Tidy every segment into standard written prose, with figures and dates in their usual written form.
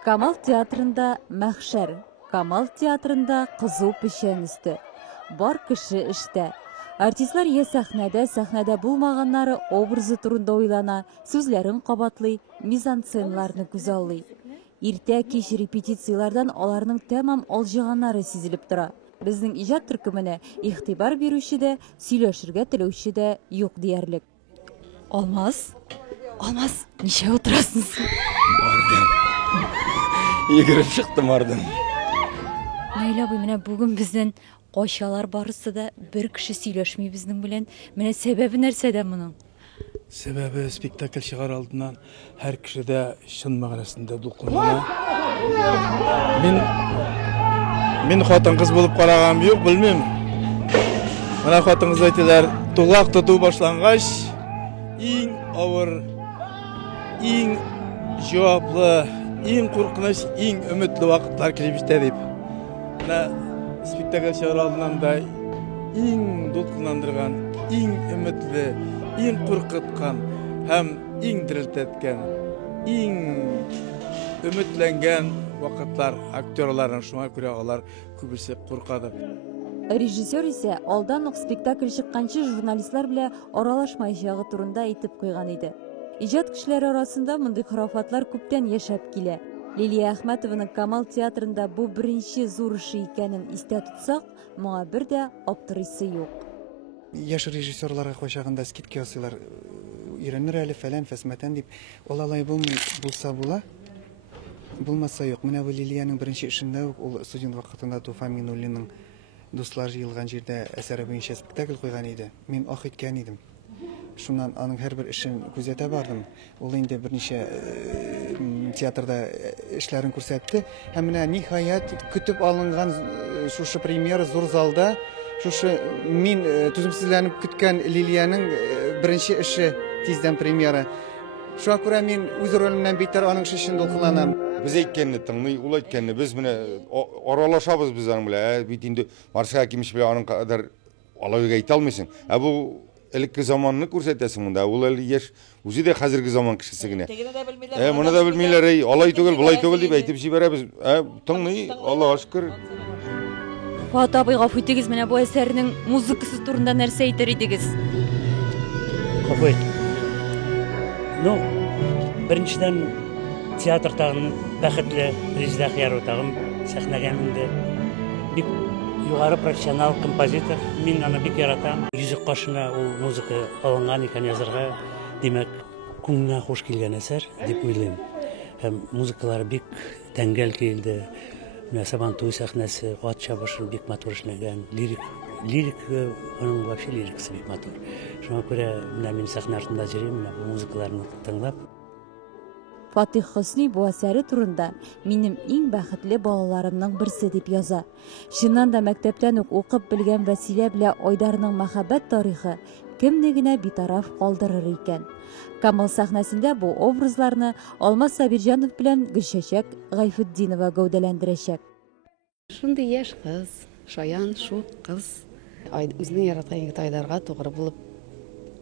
Камал театрында мәхшәр, Камал театрында қызу пешен үсті. Бар кіші ішті. Артистлар я сәхнәдә булмағаннары образы турында ойлана, сүзләрен кабатлый, мизансценаларны күзаллый. Иртә кич репетициялардан аларның тәмам алҗыганнары сизелеп тора. Безнең иҗат төркеменә игътибар бирүче дә, сөйләшергә теләүче дә юк диярлек. Алмаз, ничә утырасың? Йөгереп чыктым ардын. Наил абый, менә бүген безнең кайчалар барысы да бер кеше сөйләшми безнең белән. Менә сәбәбе нәрсәдә моның? Сәбәбе спектакль чыгар алдыннан һәр кеше дә шын мәгънәсендә дулкынлана. Мин хатын-кыз булып караган юк, белмим. Менә хатын-кыз әйтәләр, тулак тоту башлангач, иң авыр, иң җаваплы, иң куркыныч, иң өметле вакытлар килеп җитә дип. Менә спектакль чыгар алдыннан да иң дулкынландырган, иң өметле, иң куркыткан һәм иң дирелтәткән, иң өметләнгән вакытлар актерларның, шуңа күрә алар күбесе куркады. Режиссер исә алдан ук спектакль чыкканчы журналистлар белән аралашмаячагы турында әйтеп куйган иде. Иҗат кешеләре арасында мондый храфатлар күптән яшәп килә. Лилия Әхмәтованың Камал театрында бу беренче зур эше икәнен истә тотсак, моңа бер дә аптырыйсы юк. Яш режиссерларга кайчагында скидка ясыйлар. Иренер әле фәлән фәсмәтән дип, ул алай булса була. Булмаса юк. Менә бу Лилияның беренче эшендә үк ул студент вакытында Туфа Минуллинның дуслар җыелган җирдә әсәре буенча спектакль куйган иде. Мин ах иткән идем. Шуннан аның һәрбер эшен күзәтә бардым. Ул инде берничә театрда эшләрен күрсәтте. Һәм менә ниһаять көтеп алынган шушы премьера зур залда, шушы мин түземсезләнеп көткән Лилияның беренче эше тиздән премьера. Шуңа күрә мин үз ролемнән битәр аның эшен дулкынланам. Biz әйткәнне тыңлый, ул әйткәнне без менә аралашабыз без аның белән. Бит инде Марска кимеш белән аның кадәр алайга әйтә алмыйсың. Бу элекке заманны күрсәтәсең монда. Ул әле яшь, үзе дә хәзерге заман кешесе генә. Моны да белмиләр, алай түгел, булай түгел дип әйтеп җибәрәбез. Тыңлый, Аллаһка шөкер. Фат абый, гафу итегез, менә бу әсәрнең музыкасы турында нәрсә әйтер идегез? Гафу ит. Беренчедән театр тагын бәхетле режиссер тагын сәхнәгә менде. Бик югары профессионал композитор. Мин аны бик яратам. Йөзек кашына ул музыка алынган икән язарга. Димәк, күңелгә хуш килгән әсәр дип уйлыйм. Һәм музыкалары бик тәңгәл килде. Менә Сабантуй сәхнәсе, ат чабышын бик матур эшләгән. Лирик аның вообще лирикасы бик матур. Шуңа күрә менә мин сәхнә артында йөрим, менә бу музыкаларны тыңлап. Фатих Хөсни бу әсәре турында минем иң бәхетле балаларымның берсе дип яза. Чыннан да мәктәптән үк укып белгән Вәсилә белән Айдарның мәхәббәт тарихы кемне генә битараф калдырыр икән. Камал сәхнәсендә бу образларны Алмаз Сабирҗанов белән Гөлчәчәк Гайфетдинова гәүдәләндерәчәк. Шундый яшь кыз, шаян, шук кыз, үзенең яраткан егет Айдарга тугры булып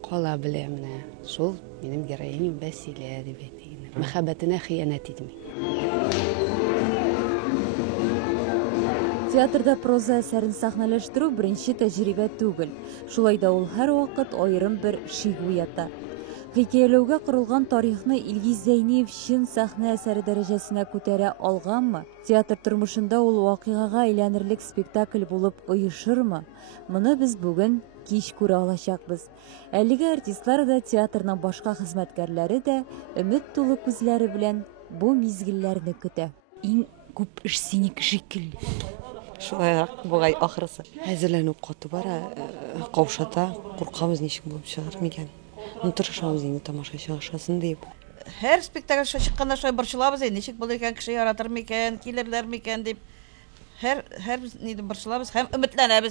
кала белә менә. Шул минем героиням Вәсилә дип әйтә. Мәхәббәтенә хыянәт итми. Театрда проза әсәрен сәхнәләштерү беренче тәҗрибә түгел. Шулай да ул һәр вакыт аерым бер шик уята. Хикәяләүгә корылган тарихны Илгиз Зәйниев чын сәхнә әсәре дәрәҗәсенә күтәрә алганмы? Театр тормышында ул вакыйгага әйләнерлек спектакль булып оешырмы? Моны без бүген кич күрә алачакбыз. Әлеге артистлар да, театрның башка хезмәткәрләре дә өмет тулы күзләре белән бу мизгелләрне көтә. Иң күп эш синеке шикелле. Шулайрак бугай ахырсы. Әзерләнү каты бара, каушата, куркабыз ничек булып чыгар микән. Тырышабыз инде тамаша чыгышасын дип. Һәр спектакль чыкканда шулай борчылабыз, ничек булыр икән, кеше яратыр микән, килерләр микән дип. Һәр борчылабыз һәм өметләнәбез.